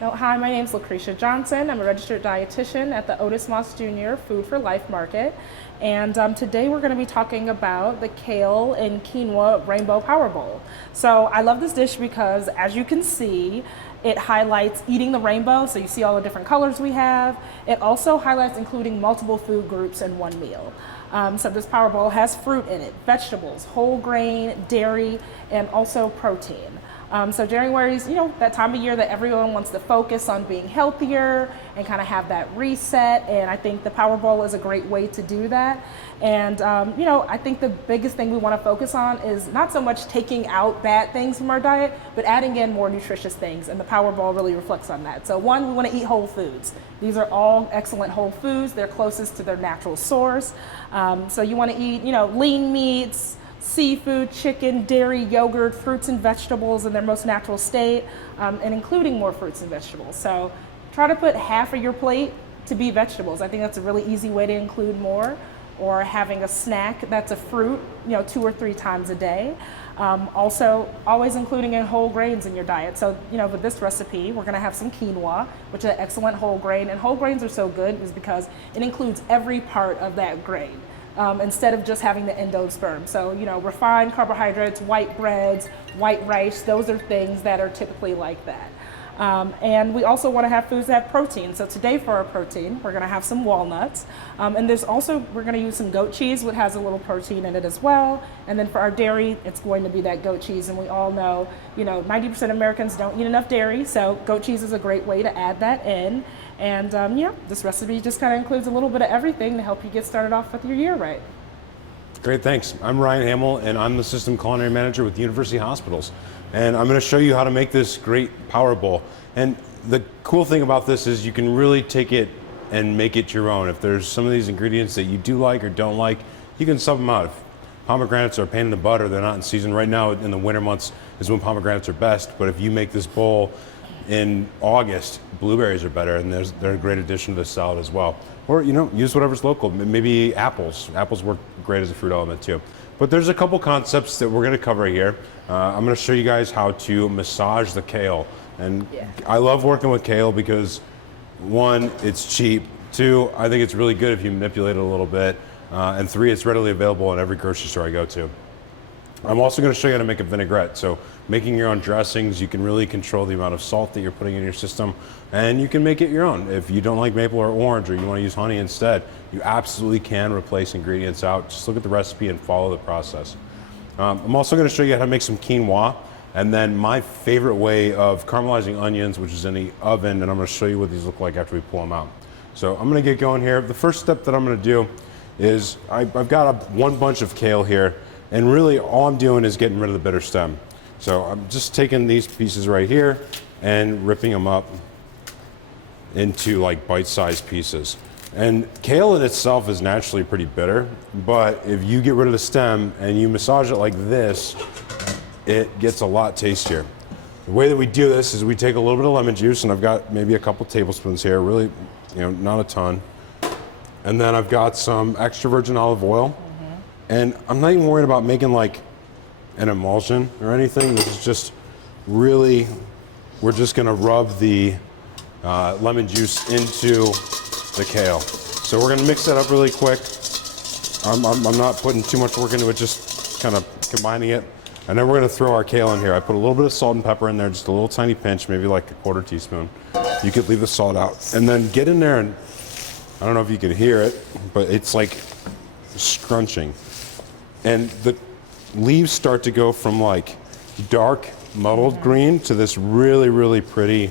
So, hi, my name is Lucretia Johnson. I'm a registered dietitian at the Otis Moss Jr. Food for Life Market. And today we're going to be talking about the kale and quinoa rainbow power bowl. So I love this dish because, as you can see, it highlights eating the rainbow. So you see all the different colors we have. It also highlights including multiple food groups in one meal. So this power bowl has fruit in it, vegetables, whole grain, dairy, and also protein. So January is, that time of year that everyone wants to focus on being healthier and kind of have that reset. And I think the Power Bowl is a great way to do that. And, I think the biggest thing we want to focus on is not so much taking out bad things from our diet, but adding in more nutritious things. And the Power Bowl really reflects on that. So one, we want to eat whole foods. These are all excellent whole foods. They're closest to their natural source. So you want to eat, lean meats, seafood, chicken, dairy, yogurt, fruits and vegetables in their most natural state, and including more fruits and vegetables. So try to put half of your plate to be vegetables. I think that's a really easy way to include more. Or having a snack that's a fruit, 2 or 3 times a day. Also, always including in whole grains in your diet. So, with this recipe, we're gonna have some quinoa, which is an excellent whole grain. And whole grains are so good is because it includes every part of that grain. Instead of just having the endosperm. So, refined carbohydrates, white breads, white rice, those are things that are typically like that. And we also want to have foods that have protein. So today for our protein, we're going to have some walnuts. And we're going to use some goat cheese, which has a little protein in it as well. And then for our dairy, it's going to be that goat cheese. And we all know, 90% of Americans don't eat enough dairy. So goat cheese is a great way to add that in. And this recipe just kind of includes a little bit of everything to help you get started off with your year right. Great, thanks. I'm Ryan Hamel, and I'm the System Culinary Manager with University Hospitals. And I'm going to show you how to make this great power bowl. And the cool thing about this is you can really take it and make it your own. If there's some of these ingredients that you do like or don't like, you can sub them out. If pomegranates are a pain in the butt or they're not in season, right now in the winter months is when pomegranates are best. But if you make this bowl in August, blueberries are better, and they're a great addition to the salad as well. Or, use whatever's local. Maybe apples. Apples work great as a fruit element too. But there's a couple concepts that we're going to cover here. I'm going to show you guys how to massage the kale. And I love working with kale because, 1, it's cheap. 2, I think it's really good if you manipulate it a little bit. And 3, it's readily available in every grocery store I go to. I'm also going to show you how to make a vinaigrette. So making your own dressings, you can really control the amount of salt that you're putting in your system, and you can make it your own. If you don't like maple or orange, or you want to use honey instead, you absolutely can replace ingredients out. Just look at the recipe and follow the process. I'm also going to show you how to make some quinoa, and then my favorite way of caramelizing onions, which is in the oven, and I'm going to show you what these look like after we pull them out. So I'm going to get going here. The first step that I'm going to do is I've got one bunch of kale here, and really all I'm doing is getting rid of the bitter stem. So I'm just taking these pieces right here and ripping them up into like bite-sized pieces. And kale in itself is naturally pretty bitter, but if you get rid of the stem and you massage it like this, it gets a lot tastier. The way that we do this is we take a little bit of lemon juice, and I've got maybe a couple tablespoons here, really, not a ton. And then I've got some extra virgin olive oil. And I'm not even worried about making like an emulsion or anything. This is just really, we're just gonna rub the lemon juice into the kale. So we're gonna mix that up really quick. I'm not putting too much work into it, just kind of combining it. And then we're gonna throw our kale in here. I put a little bit of salt and pepper in there, just a little tiny pinch, maybe like a 1/4 teaspoon. You could leave the salt out. And then get in there, and I don't know if you can hear it, but it's like scrunching. And the leaves start to go from like dark mottled green to this really, really pretty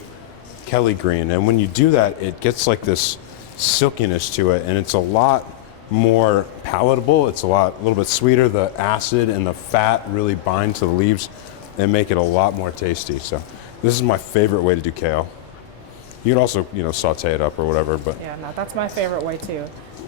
Kelly green. And when you do that, it gets like this silkiness to it, and it's a lot more palatable. It's a little bit sweeter. The acid and the fat really bind to the leaves and make it a lot more tasty. So this is my favorite way to do kale. You can also, saute it up or whatever, but yeah, no, that's my favorite way too.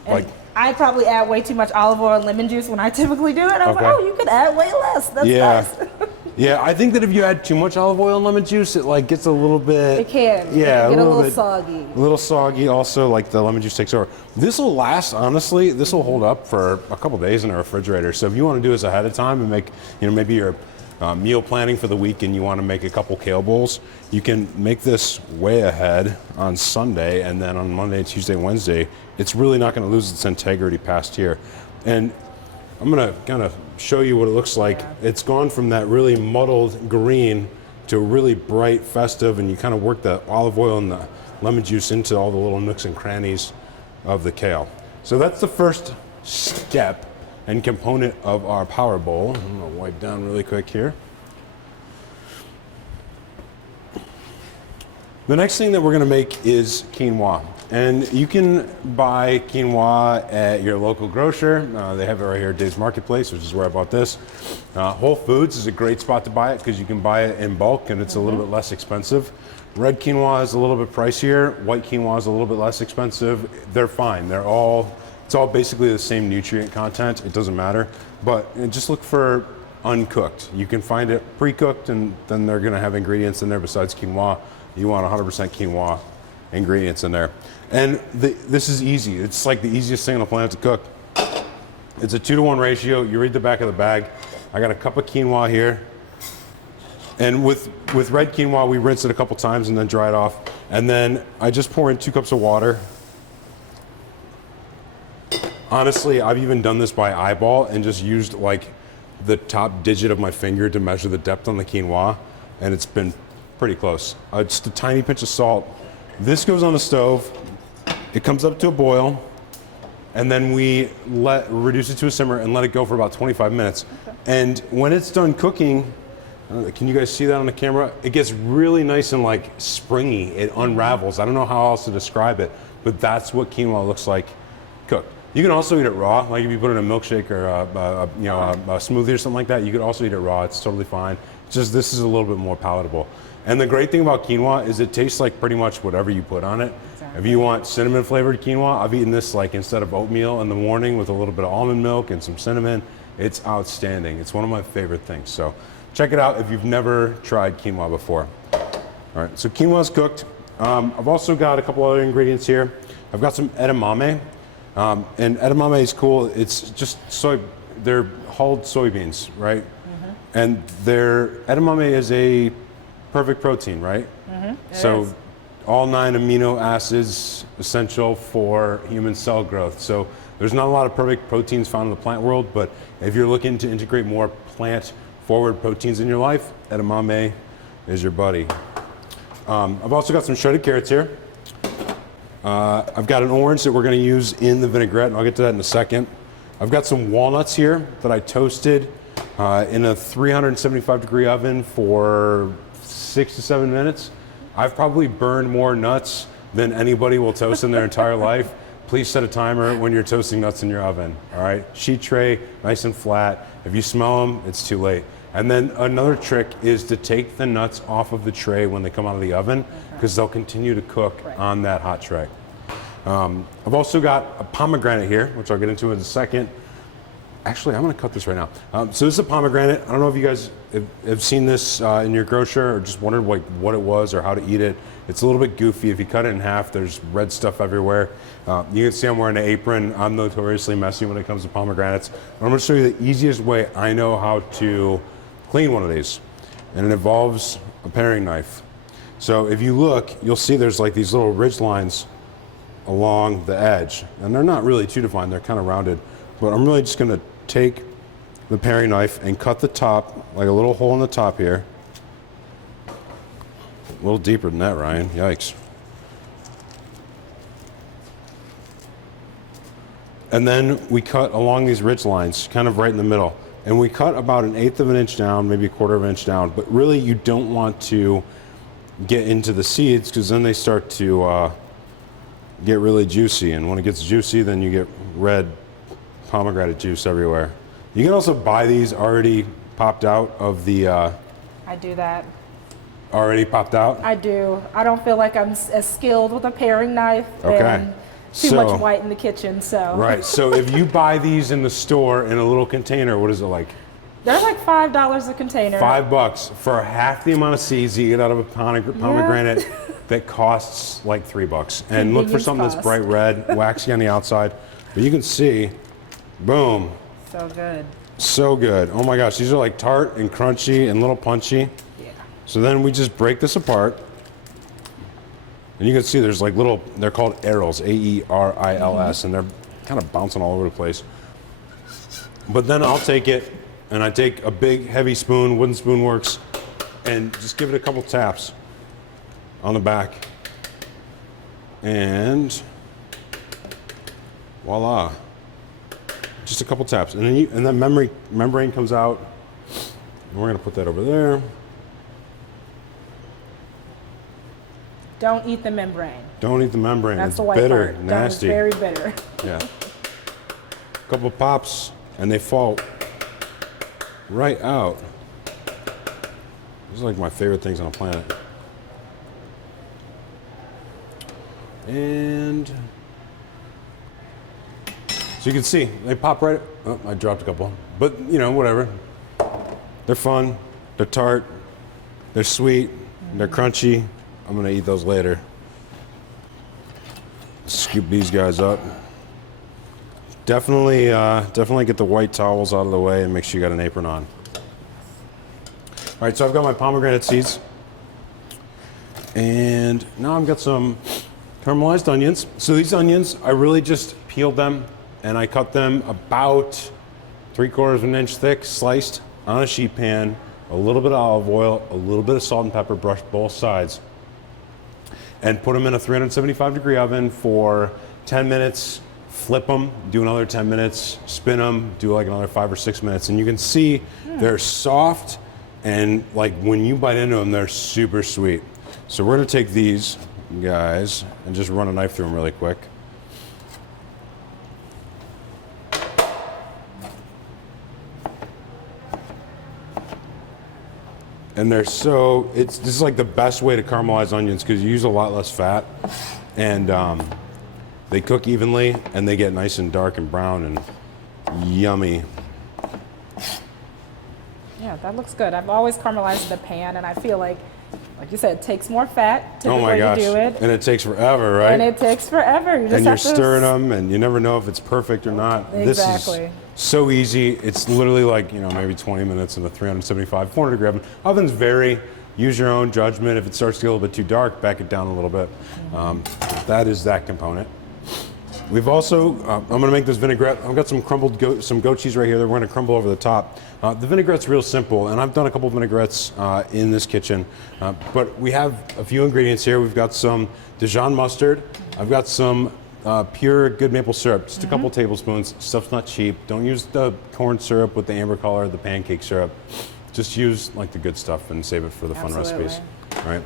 And I probably add way too much olive oil and lemon juice when I typically do it. I was like, oh, you could add way less. That's nice. Yeah, I think that if you add too much olive oil and lemon juice, it like gets a little bit. It can. Yeah, it can get a little soggy. A little soggy. Also, like the lemon juice takes over. This will last. Honestly, this will hold up for a couple days in a refrigerator. So if you want to do this ahead of time and make, maybe your meal planning for the week and you want to make a couple kale bowls, you can make this way ahead on Sunday, and then on Monday, Tuesday, Wednesday, it's really not going to lose its integrity past here. And I'm going to kind of show you what it looks like. It's gone from that really muddled green to a really bright, festive, and you kind of work the olive oil and the lemon juice into all the little nooks and crannies of the kale. So that's the first step and component of our power bowl. I'm going to wipe down really quick here. The next thing that we're going to make is quinoa. And you can buy quinoa at your local grocer. They have it right here at Dave's Marketplace, which is where I bought this. Whole Foods is a great spot to buy it because you can buy it in bulk and it's a little bit less expensive. Red quinoa is a little bit pricier. White quinoa is a little bit less expensive. They're fine. It's all basically the same nutrient content. It doesn't matter. But just look for uncooked. You can find it pre-cooked, and then they're going to have ingredients in there besides quinoa. You want 100% quinoa ingredients in there. And this is easy. It's like the easiest thing on the planet to cook. It's a 2-to-1 ratio. You read the back of the bag. I got a cup of quinoa here. And with red quinoa, we rinse it a couple times and then dry it off. And then I just pour in 2 cups of water. Honestly, I've even done this by eyeball and just used like the top digit of my finger to measure the depth on the quinoa. And it's been pretty close. Just a tiny pinch of salt. This goes on the stove. It comes up to a boil, and then we reduce it to a simmer and let it go for about 25 minutes. Okay. And when it's done cooking, can you guys see that on the camera? It gets really nice and like springy. It unravels. I don't know how else to describe it, but that's what quinoa looks like cooked. You can also eat it raw, like if you put it in a milkshake or a smoothie or something like that. You could also eat it raw. It's totally fine. It's just this is a little bit more palatable. And the great thing about quinoa is it tastes like pretty much whatever you put on it. Exactly. If you want cinnamon flavored quinoa, I've eaten this like instead of oatmeal in the morning with a little bit of almond milk and some cinnamon. It's outstanding. It's one of my favorite things. So check it out if you've never tried quinoa before. All right, so quinoa's cooked. I've also got a couple other ingredients here. I've got some edamame. And edamame is cool. It's just they're hulled soybeans, right? Mm-hmm. And edamame is a perfect protein, right? Mm-hmm. So all 9 amino acids essential for human cell growth. So there's not a lot of perfect proteins found in the plant world, but if you're looking to integrate more plant forward proteins in your life, edamame is your buddy. I've also got some shredded carrots here. I've got an orange that we're going to use in the vinaigrette, and I'll get to that in a second. I've got some walnuts here that I toasted in a 375 degree oven for 6 to 7 minutes. I've probably burned more nuts than anybody will toast in their entire life. Please set a timer when you're toasting nuts in your oven, all right? Sheet tray, nice and flat. If you smell them, it's too late. And then another trick is to take the nuts off of the tray when they come out of the oven, because they'll continue to cook on that hot tray. I've also got a pomegranate here, which I'll get into in a second. Actually, I'm going to cut this right now. So this is a pomegranate. I don't know if you guys have seen this in your grocer or just wondered like what it was or how to eat it. It's a little bit goofy. If you cut it in half, there's red stuff everywhere. You can see I'm wearing an apron. I'm notoriously messy when it comes to pomegranates. I'm going to show you the easiest way I know how to clean one of these. And it involves a paring knife. So if you look, you'll see there's like these little ridge lines along the edge. And they're not really too defined. They're kind of rounded. But I'm really just going to take the paring knife and cut the top, like a little hole in the top here. A little deeper than that, Ryan. Yikes. And then we cut along these ridge lines, kind of right in the middle. And we cut about 1/8 of an inch down, maybe 1/4 of an inch down. But really, you don't want to get into the seeds because then they start to get really juicy. And when it gets juicy, then you get red pomegranate juice everywhere. You can also buy these already popped out of the... I do that. Already popped out? I do. I don't feel like I'm as skilled with a paring knife and too much white in the kitchen, so. Right, so if you buy these in the store in a little container, what is it like? They're like $5 a container. $5 for half the amount of seeds you get out of a pomegranate that costs like $3. And look for something that's bright red, waxy on the outside. But you can see, boom. So good. So good. Oh my gosh, these are like tart and crunchy and a little punchy. Yeah. So then we just break this apart. And you can see there's like little, they're called arils, A-E-R-I-L-S, and they're kind of bouncing all over the place. But then I'll take it, and I take a big, heavy spoon, wooden spoon works, and just give it a couple taps on the back. And voila. Just a couple taps. And then membrane comes out. And we're gonna put that over there. Don't eat the membrane. Don't eat the membrane. That's it's the white bitter, part. nasty. Very bitter. Yeah. Couple pops, and they fall right out. These are like my favorite things on the planet. And so you can see, they pop right, oh, I dropped a couple. But, you know, whatever. They're fun, they're tart, they're sweet, they're crunchy. I'm gonna eat those later. Scoop these guys up. Definitely get the white towels out of the way and make sure you got an apron on. All right, so I've got my pomegranate seeds. And now I've got some caramelized onions. So these onions, I really just peeled them and I cut them about 3/4 of an inch thick, sliced on a sheet pan, a little bit of olive oil, a little bit of salt and pepper, brush both sides, and put them in a 375-degree oven for 10 minutes. Flip them, do another 10 minutes, spin them, do like another 5 or 6 minutes, and you can see they're soft, and like when you bite into them, they're super sweet. So we're gonna take these guys and just run a knife through them really quick. And they're so, this is like the best way to caramelize onions because you use a lot less fat, and they cook evenly and they get nice and dark and brown and yummy. Yeah, that looks good. I've always caramelized in the pan, and I feel like you said, it takes more fat to Oh my gosh, do it. and it takes forever, right? And it takes forever. You just And you're have to stirring them, and you never know if it's perfect or not. Exactly. This is so easy. It's literally like, you know, maybe 20 minutes in a 375, 400-degree oven. Ovens vary. Use your own judgment. If it starts to get a little bit too dark, back it down a little bit. That is that component. We've also, I'm gonna make this vinaigrette. I've got some crumbled some goat cheese right here that we're gonna crumble over the top. The vinaigrette's real simple, and I've done a couple of vinaigrettes in this kitchen, but we have a few ingredients here. We've got some Dijon mustard. I've got some pure good maple syrup, just a couple tablespoons. Stuff's not cheap. Don't use the corn syrup with the amber color, the pancake syrup. Just use like the good stuff and save it for the fun recipes, right?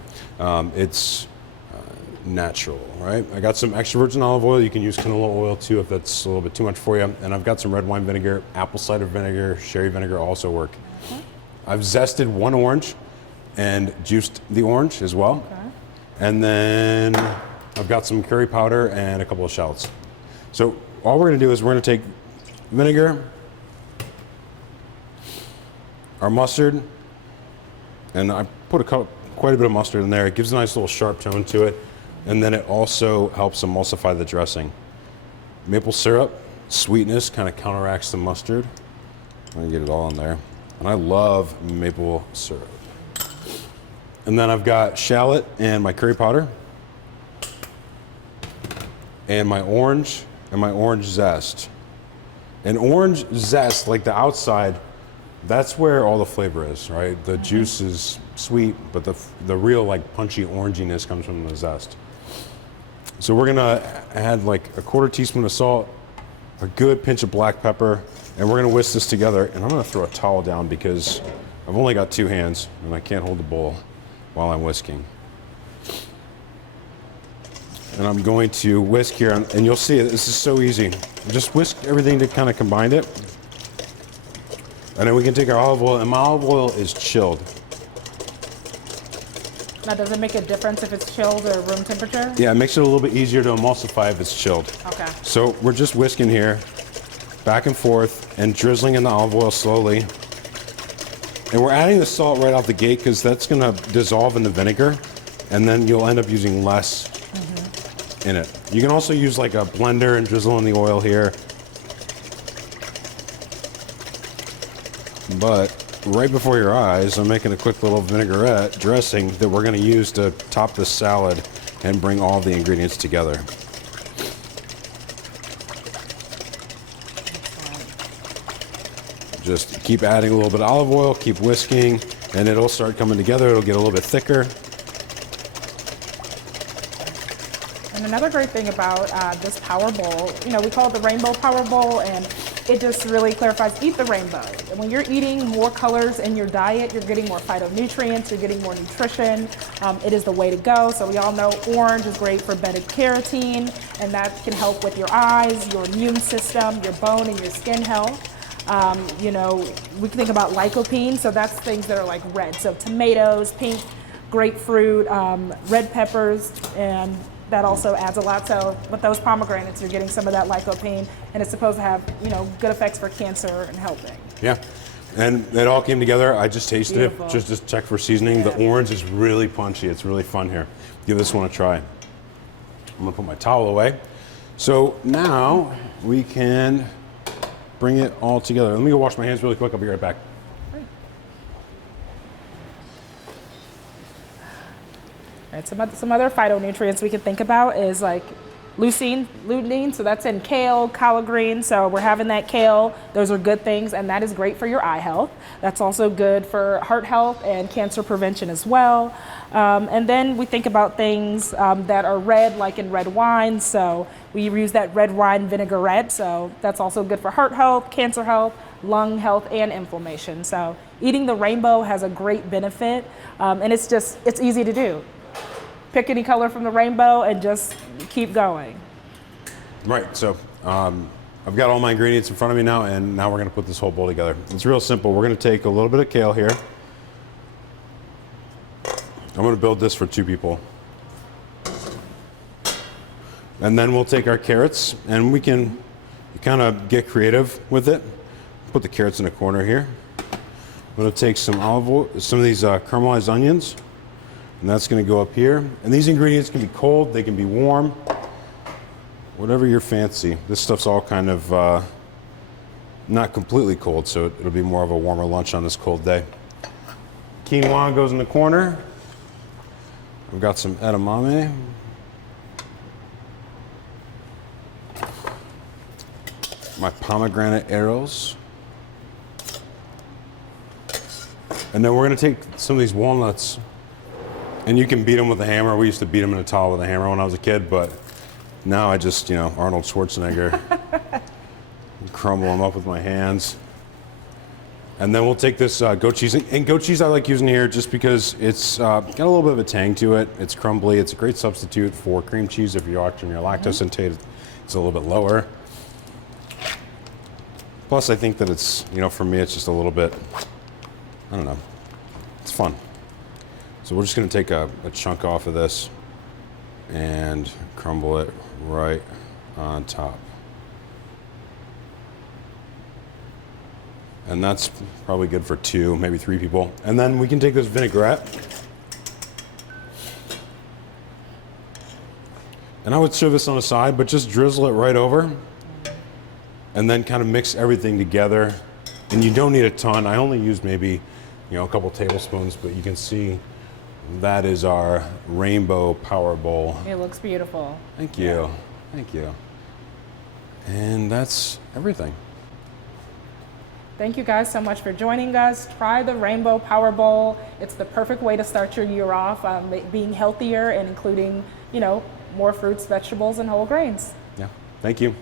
It's natural, right? I got some extra virgin olive oil. You can use canola oil too if that's a little bit too much for you. And I've got some red wine vinegar, apple cider vinegar, sherry vinegar also work. I've zested one orange and juiced the orange as well. And then I've got some curry powder and a couple of shallots. So all we're gonna do is we're gonna take vinegar, our mustard, and I put quite a bit of mustard in there. It gives a nice little sharp tone to it. And then it also helps emulsify the dressing. Maple syrup, sweetness, kind of counteracts the mustard. I'm gonna get it all in there. And I love maple syrup. And then I've got shallot and my curry powder. And my orange zest. And orange zest, like the outside, that's where all the flavor is, right? The juice is sweet, but the real like punchy oranginess comes from the zest. So we're gonna add like a 1/4 teaspoon of salt, a good pinch of black pepper, and we're gonna whisk this together. And I'm gonna throw a towel down because I've only got 2 hands and I can't hold the bowl while I'm whisking. And I'm going to whisk here, and you'll see this is so easy. Just whisk everything to kind of combine it. And then we can take our olive oil, and my olive oil is chilled. Now, does it make a difference if it's chilled or room temperature? Yeah, it makes it a little bit easier to emulsify if it's chilled. Okay. So we're just whisking here, back and forth, and drizzling in the olive oil slowly. And we're adding the salt right out the gate because that's gonna dissolve in the vinegar, and then you'll end up using less in it. You can also use like a blender and drizzle in the oil here. But right before your eyes, I'm making a quick little vinaigrette dressing that we're going to use to top this salad and bring all the ingredients together. Just keep adding a little bit of olive oil, keep whisking, and it'll start coming together. It'll get a little bit thicker. And another great thing about this Power Bowl, we call it the Rainbow Power Bowl, and it just really clarifies, eat the rainbow. And when you're eating more colors in your diet, you're getting more phytonutrients, you're getting more nutrition. It is the way to go. So we all know orange is great for beta-carotene, and that can help with your eyes, your immune system, your bone, and your skin health. We can think about lycopene, so that's things that are like red. So tomatoes, pink, grapefruit, red peppers, and that also adds a lot. So with those pomegranates, you're getting some of that lycopene, and it's supposed to have, good effects for cancer and helping. Yeah, and it all came together. I just tasted Beautiful. it, just to check for seasoning. Yeah. The orange is really punchy. It's really fun here. Give this one a try. I'm gonna put my towel away. So now we can bring it all together. Let me go wash my hands really quick. I'll be right back. Right, some other phytonutrients we can think about is like lutein, so that's in kale, collard green, so we're having that kale. Those are good things, and that is great for your eye health. That's also good for heart health and cancer prevention as well. And then we think about things that are red, like in red wine, so we use that red wine vinaigrette, so that's also good for heart health, cancer health, lung health, and inflammation. So eating the rainbow has a great benefit, and it's easy to do. Pick any color from the rainbow and just keep going. Right, so I've got all my ingredients in front of me now, and now we're gonna put this whole bowl together. It's real simple. We're gonna take a little bit of kale here. I'm gonna build this for 2 people. And then we'll take our carrots, and we can kind of get creative with it. Put the carrots in a corner here. I'm gonna take some olive oil, some of these caramelized onions, and that's gonna go up here. And these ingredients can be cold, they can be warm, whatever your fancy. This stuff's all kind of not completely cold, so it'll be more of a warmer lunch on this cold day. Quinoa goes in the corner. I've got some edamame. My pomegranate arrows. And then we're gonna take some of these walnuts, and you can beat them with a hammer. We used to beat them in a towel with a hammer when I was a kid, but now I just, Arnold Schwarzenegger, crumble them up with my hands. And then we'll take this goat cheese, and goat cheese I like using here just because it's got a little bit of a tang to it. It's crumbly. It's a great substitute for cream cheese if you're watching your lactose intake. It's a little bit lower. Plus, I think that it's, for me, it's just a little bit, I don't know, it's fun. So we're just gonna take a chunk off of this and crumble it right on top. And that's probably good for 2, maybe 3 people. And then we can take this vinaigrette, and I would serve this on the side, but just drizzle it right over, and then kind of mix everything together. And you don't need a ton. I only used maybe, a couple tablespoons, but you can see that is our rainbow power bowl. It looks beautiful. Thank you. Yeah. Thank you. And that's everything. Thank you guys so much for joining us. Try the Rainbow Power Bowl. It's the perfect way to start your year off, being healthier and including, more fruits, vegetables, and whole grains. Yeah. Thank you.